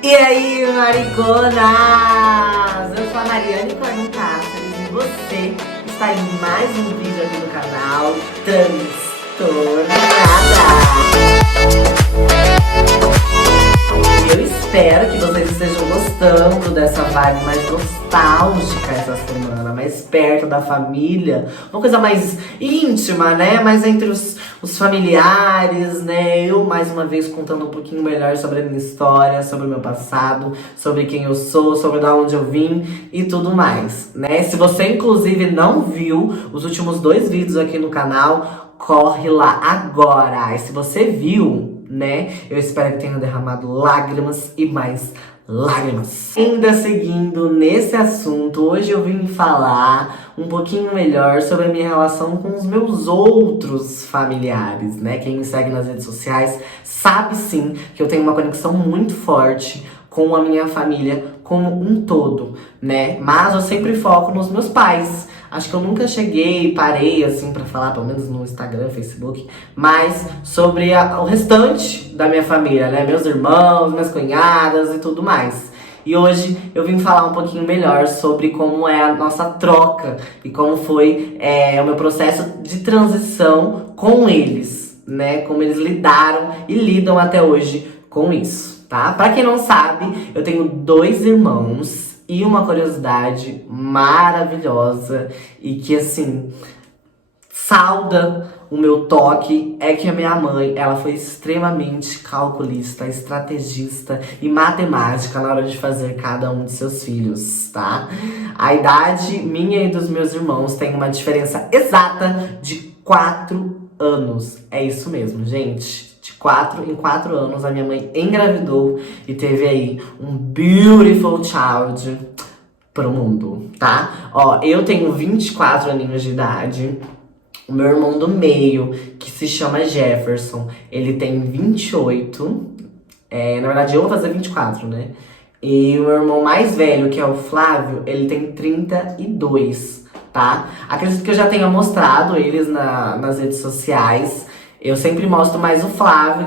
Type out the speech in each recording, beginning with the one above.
E aí, mariconas! Eu sou a Mariane Cordon Cáceres e você está em mais um vídeo aqui no canal Transtornada. Eu espero que vocês estejam gostando dessa vibe mais nostálgica essa semana, mais perto da família, uma coisa mais íntima, né? Mais entre os familiares, né? Eu, mais uma vez, contando um pouquinho melhor sobre a minha história, sobre o meu passado, sobre quem eu sou, sobre de onde eu vim e tudo mais, né? Se você, inclusive, não viu os últimos 2 vídeos aqui no canal, corre lá agora! E se você viu, né, eu espero que tenha derramado lágrimas e mais lágrimas. Ainda seguindo nesse assunto, hoje eu vim falar um pouquinho melhor sobre a minha relação com os meus outros familiares, né? Quem me segue nas redes sociais sabe sim que eu tenho uma conexão muito forte com a minha família como um todo, né? Mas eu sempre foco nos meus pais. Acho que eu nunca parei assim pra falar, pelo menos no Instagram, Facebook, mas sobre o restante da minha família, né? Meus irmãos, minhas cunhadas e tudo mais. E hoje eu vim falar um pouquinho melhor sobre como é a nossa troca e como foi o meu processo de transição com eles, né? Como eles lidaram e lidam até hoje com isso, tá? Pra quem não sabe, eu tenho 2 irmãos. E uma curiosidade maravilhosa e que, assim, salda o meu toque é que a minha mãe, ela foi extremamente calculista, estrategista e matemática na hora de fazer cada um de seus filhos, tá? A idade minha e dos meus irmãos tem uma diferença exata de 4 anos. É isso mesmo, gente. De 4 em 4 anos, a minha mãe engravidou e teve aí um beautiful child pro mundo, tá? Ó, eu tenho 24 aninhos de idade. O meu irmão do meio, que se chama Jefferson, ele tem 28. Na verdade, eu vou fazer 24, né? E o meu irmão mais velho, que é o Flávio, ele tem 32, tá? Acredito que eu já tenha mostrado eles nas redes sociais. Eu sempre mostro mais o Flávio,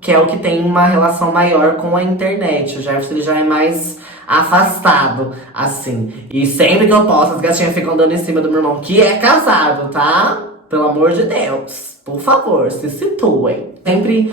que é o que tem uma relação maior com a internet. O Jefferson ele já é mais afastado, assim. E sempre que eu posto, as gatinhas ficam dando em cima do meu irmão, que é casado, tá? Pelo amor de Deus. Por favor, se situem. Sempre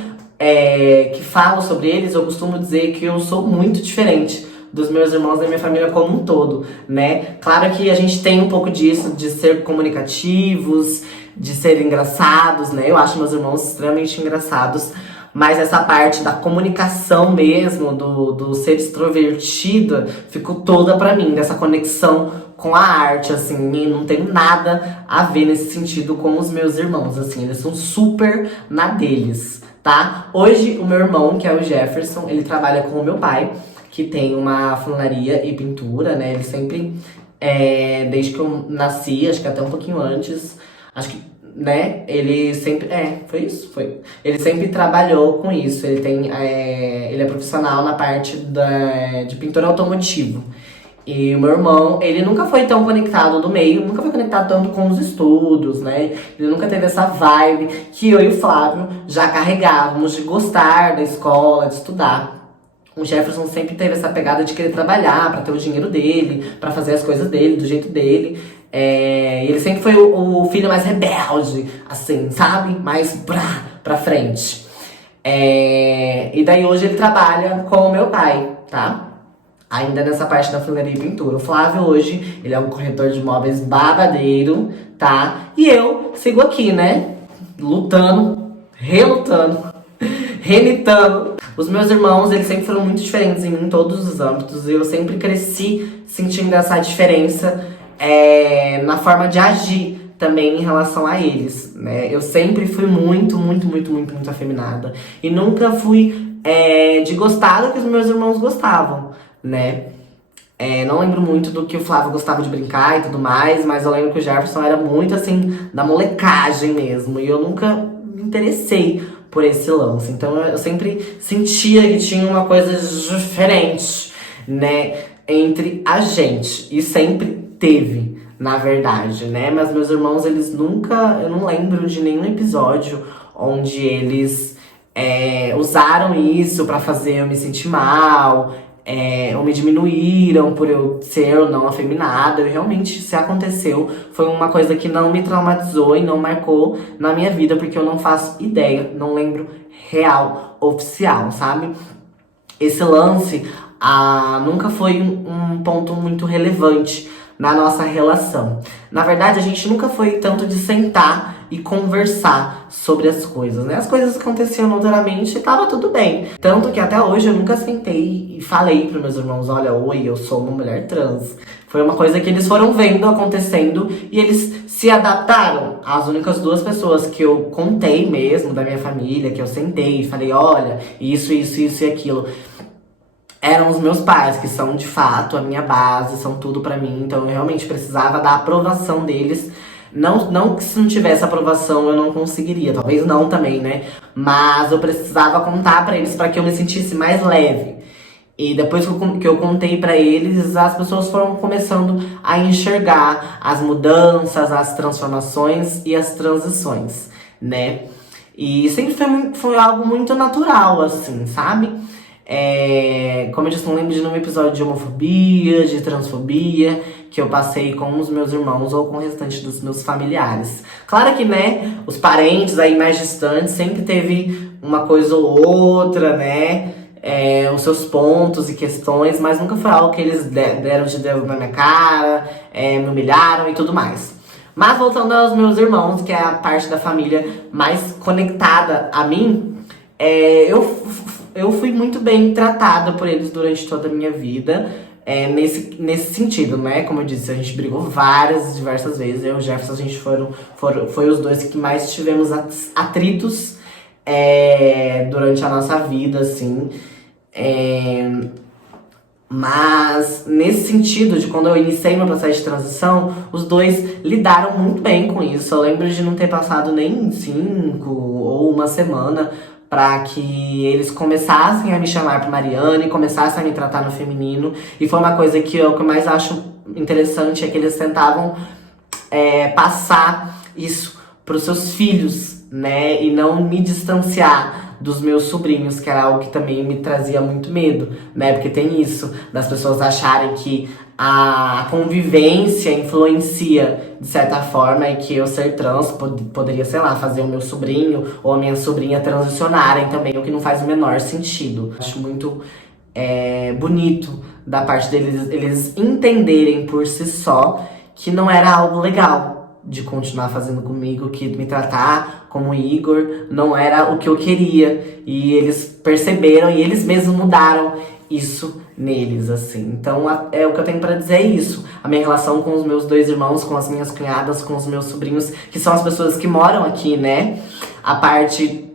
que falo sobre eles, eu costumo dizer que eu sou muito diferente dos meus irmãos da minha família como um todo, né? Claro que a gente tem um pouco disso, de ser comunicativos, de ser engraçados, né? Eu acho meus irmãos extremamente engraçados, mas essa parte da comunicação mesmo, do ser extrovertida, ficou toda pra mim, dessa conexão com a arte, assim, e não tenho nada a ver nesse sentido com os meus irmãos, assim, eles são super na deles, tá? Hoje, o meu irmão, que é o Jefferson, ele trabalha com o meu pai, que tem uma funilaria e pintura, né? Ele sempre, desde que eu nasci, acho que até um pouquinho antes, acho que, né? Ele sempre, foi isso, foi. Ele sempre trabalhou com isso, ele é profissional na parte de pintura automotivo. E o meu irmão, ele nunca foi tão conectado do meio, nunca foi conectado tanto com os estudos, né? Ele nunca teve essa vibe que eu e o Flávio já carregávamos de gostar da escola, de estudar. O Jefferson sempre teve essa pegada de querer trabalhar pra ter o dinheiro dele, pra fazer as coisas dele, do jeito dele. Ele sempre foi o filho mais rebelde, assim, sabe? Mais pra frente. E daí hoje ele trabalha com o meu pai, tá? Ainda nessa parte da funilaria e pintura. O Flávio hoje, ele é um corretor de imóveis babadeiro, tá? E eu sigo aqui, né? Lutando, relutando, remitando. Os meus irmãos, eles sempre foram muito diferentes em mim, em todos os âmbitos. E eu sempre cresci sentindo essa diferença na forma de agir também em relação a eles, né? Eu sempre fui muito afeminada. E nunca fui de gostar do que os meus irmãos gostavam, né? Não lembro muito do que o Flávio gostava de brincar e tudo mais, mas eu lembro que o Jefferson era muito, assim, da molecagem mesmo. E eu nunca me interessei por esse lance. Então eu sempre sentia que tinha uma coisa diferente, né, entre a gente. E sempre teve, na verdade, né? Mas meus irmãos, eles nunca... Eu não lembro de nenhum episódio onde eles usaram isso pra fazer eu me sentir mal, ou me diminuíram por eu ser ou não afeminada. E realmente, se aconteceu, foi uma coisa que não me traumatizou e não marcou na minha vida, porque eu não faço ideia, não lembro real, oficial, sabe? Esse lance nunca foi um ponto muito relevante na nossa relação. Na verdade, a gente nunca foi tanto de sentar e conversar sobre as coisas, né? As coisas aconteciam naturalmente e tava tudo bem. Tanto que até hoje eu nunca sentei e falei pros meus irmãos, olha, oi, eu sou uma mulher trans. Foi uma coisa que eles foram vendo acontecendo e eles se adaptaram. As únicas duas pessoas que eu contei mesmo da minha família, que eu sentei e falei, olha, isso e aquilo, eram os meus pais, que são de fato a minha base, são tudo pra mim. Então eu realmente precisava da aprovação deles. Não que se não tivesse aprovação eu não conseguiria, talvez não também, né? Mas eu precisava contar pra eles pra que eu me sentisse mais leve. E depois que eu contei pra eles, as pessoas foram começando a enxergar as mudanças, as transformações e as transições, né? E sempre foi algo muito natural, assim, sabe? Como eu disse, não lembro de nenhum episódio de homofobia, de transfobia, que eu passei com os meus irmãos ou com o restante dos meus familiares. Claro que, né, os parentes aí mais distantes sempre teve uma coisa ou outra, né? Os seus pontos e questões, mas nunca foi algo que eles deram de dedo na minha cara, me humilharam e tudo mais. Mas voltando aos meus irmãos, que é a parte da família mais conectada a mim, eu fui muito bem tratada por eles durante toda a minha vida, nesse sentido, né? Como eu disse, a gente brigou diversas vezes. Eu e o Jefferson, a gente foi os dois que mais tivemos atritos durante a nossa vida, assim. Mas nesse sentido, de quando eu iniciei meu processo de transição, os dois lidaram muito bem com isso. Eu lembro de não ter passado nem 5 ou uma semana pra que eles começassem a me chamar pra Mariana e começassem a me tratar no feminino. E foi uma coisa que o que eu mais acho interessante é que eles tentavam passar isso pros seus filhos, né? E não me distanciar dos meus sobrinhos, que era algo que também me trazia muito medo, né? Porque tem isso, das pessoas acharem que a convivência influencia de certa forma e que eu ser trans poderia, sei lá, fazer o meu sobrinho ou a minha sobrinha transicionarem também, o que não faz o menor sentido. Acho muito bonito da parte deles, eles entenderem por si só que não era algo legal de continuar fazendo comigo, que me tratar como Igor não era o que eu queria. E eles perceberam e eles mesmos mudaram isso neles, assim. Então, o que eu tenho pra dizer é isso. A minha relação com os meus 2 irmãos, com as minhas cunhadas, com os meus sobrinhos, que são as pessoas que moram aqui, né? A parte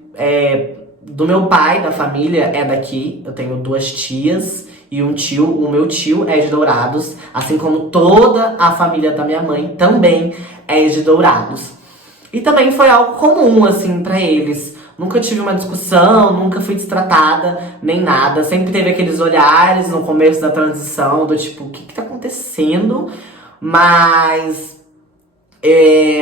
do meu pai, da família, é daqui. Eu tenho 2 tias e um tio. O meu tio é de Dourados, assim como toda a família da minha mãe também é de Dourados. E também foi algo comum, assim, pra eles. Nunca tive uma discussão, nunca fui destratada, nem nada. Sempre teve aqueles olhares no começo da transição, do tipo, o que tá acontecendo? Mas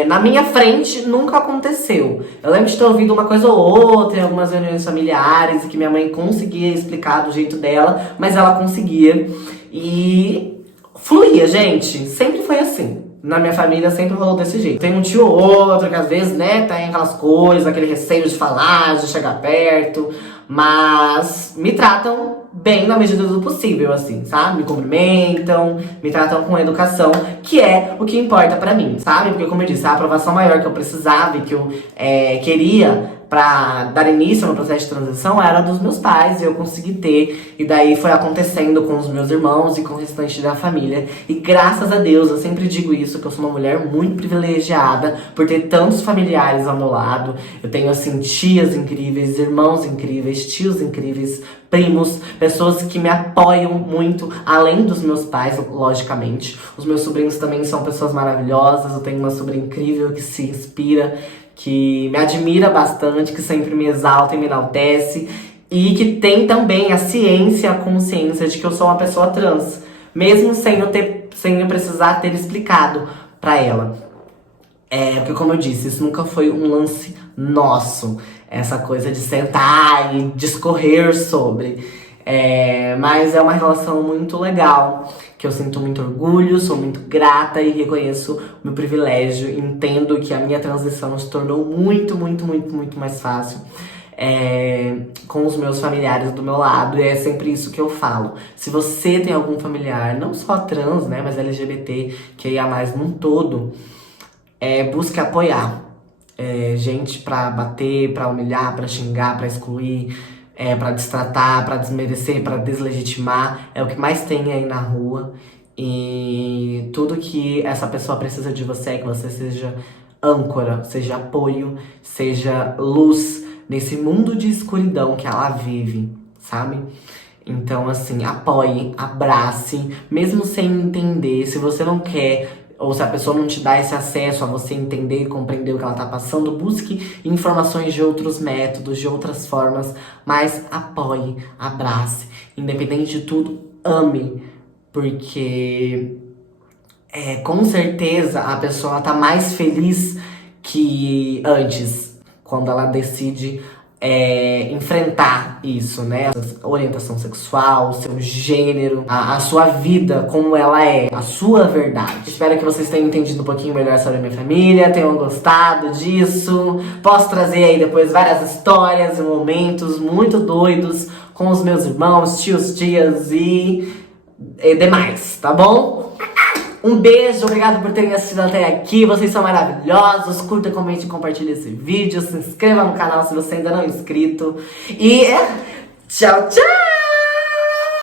na minha frente nunca aconteceu. Eu lembro de ter ouvido uma coisa ou outra em algumas reuniões familiares, e que minha mãe conseguia explicar do jeito dela, mas ela conseguia. E fluía, gente. Sempre foi assim. Na minha família sempre rolou desse jeito. Tem um tio ou outro que às vezes, né, tem aquelas coisas, aquele receio de falar, de chegar perto. Mas me tratam bem na medida do possível, assim, sabe? Me cumprimentam, me tratam com educação, que é o que importa pra mim, sabe? Porque, como eu disse, a aprovação maior que eu precisava e que eu queria pra dar início no processo de transição era dos meus pais, e eu consegui ter. E daí foi acontecendo com os meus irmãos e com o restante da família. E graças a Deus, eu sempre digo isso, que eu sou uma mulher muito privilegiada por ter tantos familiares ao meu lado. Eu tenho, assim, tias incríveis, irmãos incríveis, tios incríveis, primos, pessoas que me apoiam muito, além dos meus pais, logicamente. Os meus sobrinhos também são pessoas maravilhosas. Eu tenho uma sobrinha incrível que se inspira, que me admira bastante, que sempre me exalta e me enaltece, e que tem também a ciência, a consciência de que eu sou uma pessoa trans, mesmo sem eu precisar ter explicado pra ela. Porque, como eu disse, isso nunca foi um lance nosso. essa coisa de sentar e discorrer sobre. Mas é uma relação muito legal, que eu sinto muito orgulho, sou muito grata e reconheço o meu privilégio. Entendo que a minha transição se tornou muito, muito, muito, muito mais fácil com os meus familiares do meu lado. E é sempre isso que eu falo. Se você tem algum familiar, não só trans, né, mas LGBT, que ia mais num todo, busque apoiar. Gente pra bater, pra humilhar, pra xingar, pra excluir, pra destratar, pra desmerecer, pra deslegitimar. É o que mais tem aí na rua. E tudo que essa pessoa precisa de você é que você seja âncora, seja apoio, seja luz nesse mundo de escuridão que ela vive, sabe? Então, assim, apoie, abrace, mesmo sem entender. Se você não quer, ou se a pessoa não te dá esse acesso a você entender e compreender o que ela tá passando, busque informações de outros métodos, de outras formas, mas apoie, abrace. Independente de tudo, ame, porque com certeza a pessoa tá mais feliz que antes, quando ela decide enfrentar isso, né? A orientação sexual, seu gênero, a sua vida, como ela é, a sua verdade. Espero que vocês tenham entendido um pouquinho melhor sobre a minha família, tenham gostado disso. Posso trazer aí depois várias histórias e momentos muito doidos com os meus irmãos, tios, tias e demais, tá bom? Um beijo, obrigado por terem assistido até aqui. Vocês são maravilhosos. Curta, comente e compartilhe esse vídeo. Se inscreva no canal se você ainda não é inscrito. E tchau, tchau!